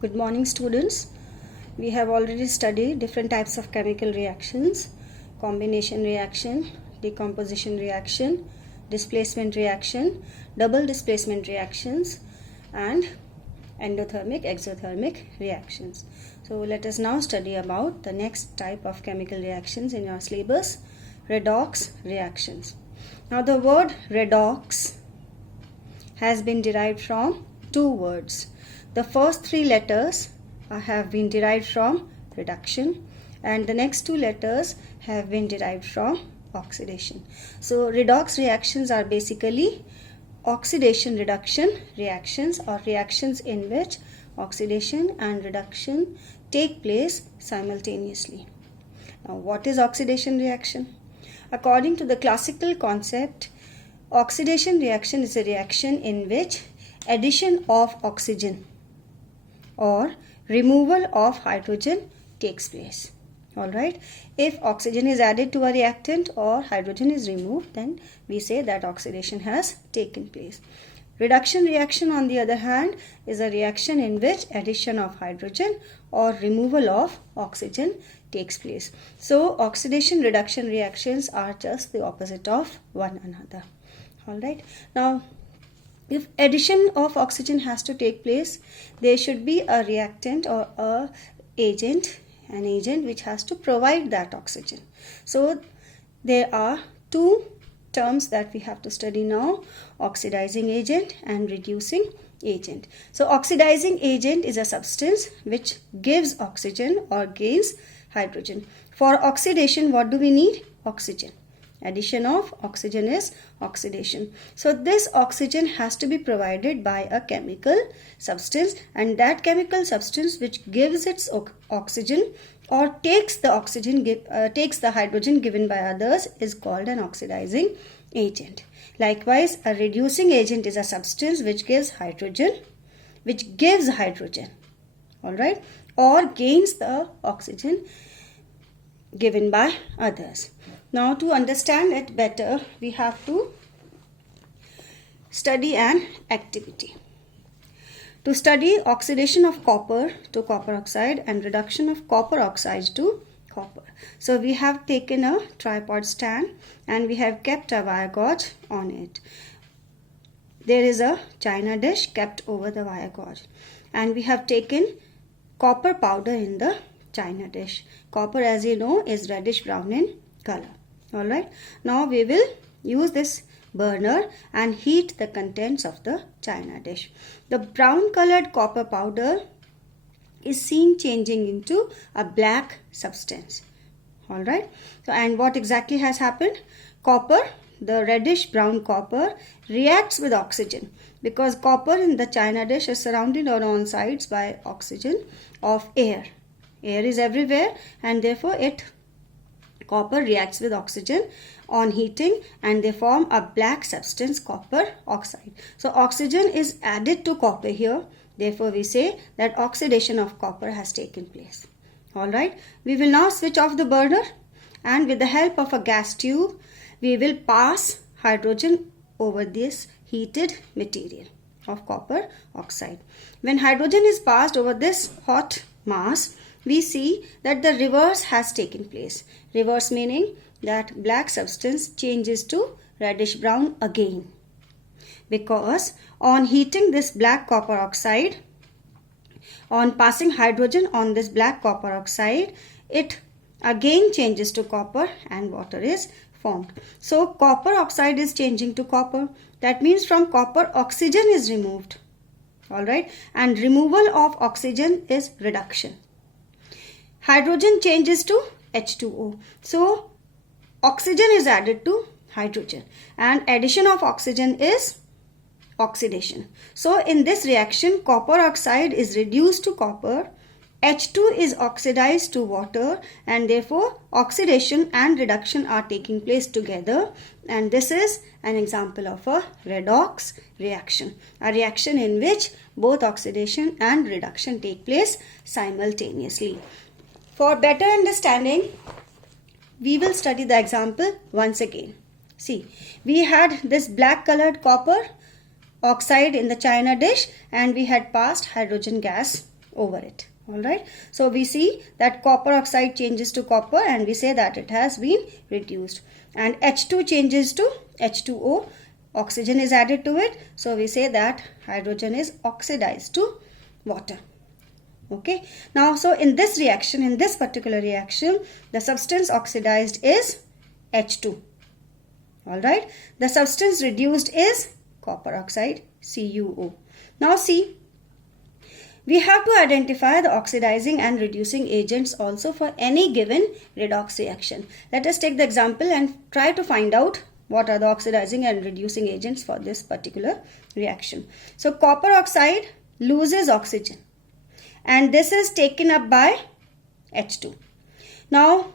Good morning, students. We have already studied different types of chemical reactions: combination reaction, decomposition reaction, displacement reaction, double displacement reactions, and endothermic exothermic reactions. So let us now study about the next type of chemical reactions in your syllabus: redox reactions. Now the word redox has been derived from two words. The first three letters have been derived from reduction, and the next two letters have been derived from oxidation. So redox reactions are basically oxidation reduction reactions, or reactions in which oxidation and reduction take place simultaneously. Now, what is oxidation reaction? According to the classical concept, oxidation reaction is a reaction in which addition of oxygen or removal of hydrogen takes place. Alright, if oxygen is added to a reactant or hydrogen is removed, then we say that oxidation has taken place. Reduction reaction, on the other hand, is a reaction in which addition of hydrogen or removal of oxygen takes place. So oxidation reduction reactions are just the opposite of one another. Alright, now if addition of oxygen has to take place, there should be a reactant or an agent which has to provide that oxygen. So there are two terms that we have to study now: oxidizing agent and reducing agent. So oxidizing agent is a substance which gives oxygen or gains hydrogen. For oxidation, what do we need? Oxygen. Addition of oxygen is oxidation. So this oxygen has to be provided by a chemical substance, and that chemical substance which gives its oxygen or takes the hydrogen given by others is called an oxidizing agent. Likewise, a reducing agent is a substance which gives hydrogen, all right, or gains the oxygen given by others. Now, to understand it better, we have to study an activity. To study oxidation of copper to copper oxide and reduction of copper oxide to copper. So we have taken a tripod stand and we have kept a wire gauge on it. There is a china dish kept over the wire gauge, and we have taken copper powder in the china dish. Copper, as you know, is reddish brown in color. Alright, now we will use this burner and heat the contents of the china dish. The brown colored copper powder is seen changing into a black substance. Alright, so and what exactly has happened? Copper, the reddish brown copper, reacts with oxygen, because copper in the china dish is surrounded on all sides by oxygen of air. Air is everywhere, and therefore copper reacts with oxygen on heating and they form a black substance, copper oxide. So oxygen is added to copper here. Therefore we say that oxidation of copper has taken place. Alright, we will now switch off the burner, and with the help of a gas tube we will pass hydrogen over this heated material of copper oxide. When hydrogen is passed over this hot mass, we see that the reverse has taken place. Reverse meaning that black substance changes to reddish brown again, because on heating this black copper oxide, on passing hydrogen on this black copper oxide, it again changes to copper and water is formed. So copper oxide is changing to copper. That means from copper oxygen is removed. Alright, and removal of oxygen is reduction. Hydrogen changes to H2O. So oxygen is added to hydrogen, and addition of oxygen is oxidation. So in this reaction, copper oxide is reduced to copper, H2 is oxidized to water, and therefore oxidation and reduction are taking place together, and this is an example of a redox reaction, a reaction in which both oxidation and reduction take place simultaneously. For better understanding, we will study the example once again. See, we had this black colored copper oxide in the china dish, and we had passed hydrogen gas over it. Alright, so we see that copper oxide changes to copper and we say that it has been reduced. And H2 changes to H2O, oxygen is added to it, so we say that hydrogen is oxidized to water. Okay, now so in this reaction, in this particular reaction, the substance oxidized is H2. Alright, the substance reduced is copper oxide, CuO. Now see, we have to identify the oxidizing and reducing agents also for any given redox reaction. Let us take the example and try to find out what are the oxidizing and reducing agents for this particular reaction. So copper oxide loses oxygen and this is taken up by H2. Now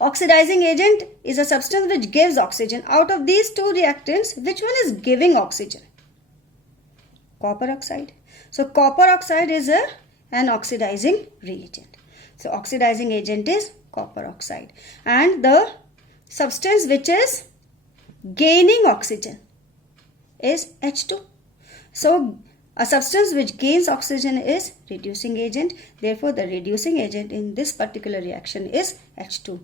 oxidizing agent is a substance which gives oxygen. Out of these two reactants, which one is giving oxygen? Copper oxide. So copper oxide is an oxidizing reagent. So oxidizing agent is copper oxide. And the substance which is gaining oxygen is H2. So a substance which gains oxygen is reducing agent. Therefore, the reducing agent in this particular reaction is H2.